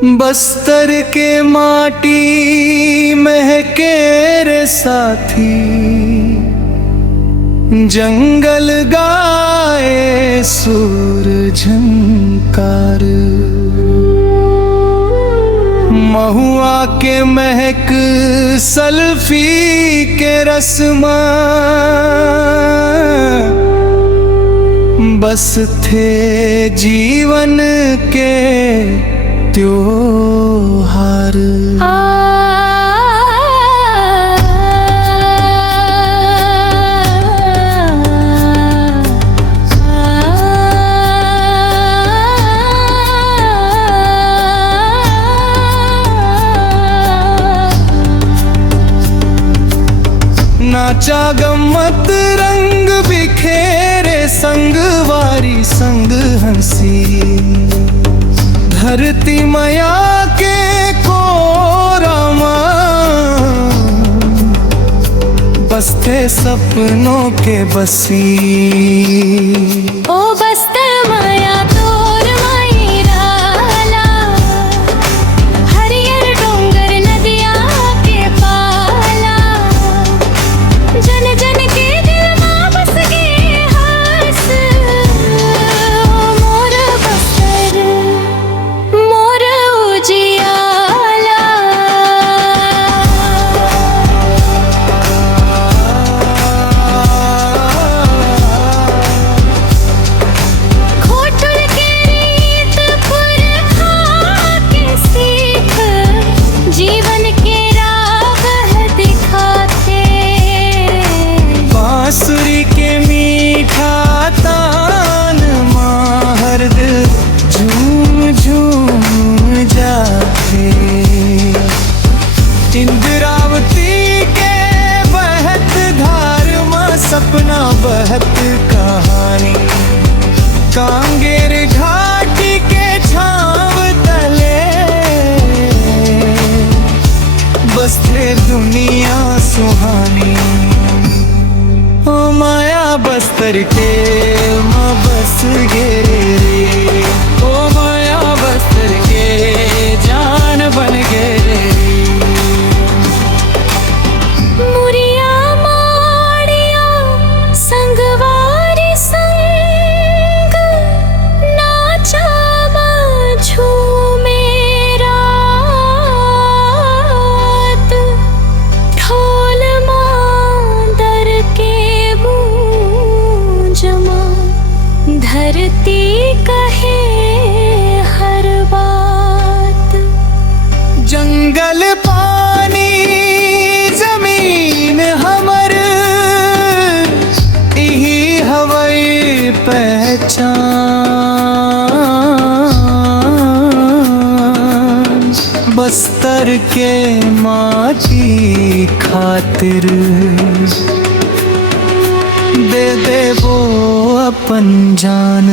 बस्तर के माटी महके रे साथी, जंगल गाए सुर झंकार। महुआ के महक सल्फी के रस्मा, बस थे जीवन के त्योहार। नाचा गम्मत रंग बिखेरे, संगवारी संग हंसी। धरती माया के कोरामा, बसते सपनों के बसी। ओ बस्तर माया तोर माई राला, हरियर डोंगर नदिया के पाला। जन जन के दिल मां बस गे हंस, मोर बस्तर मोर उजियाला। खोटुल के रीत पुरखा के सीख, जीवन के राग दिखाते। बांसुरी के मीठा तान माहर दिल झूम झूम जाते। इंद्रावती के बहत धार मां सपना बहत कहानी। कांगेर घाटी के छांव तले, बसते दुनिया सुहानी। ओ माया बस्तर के मां बस गे रे, ओ माया बस्तर के जान बन गे रे। मुरिया माड़िया संगवारी संग, नाचा झूमे रात। ढोल मांदर के गूंज मां, धरती कहे हर बात। जंगल पानी जमीन हमर, इही हवई पहचान। बस्तर के माटी खातिर, दे दे वो अपन जान।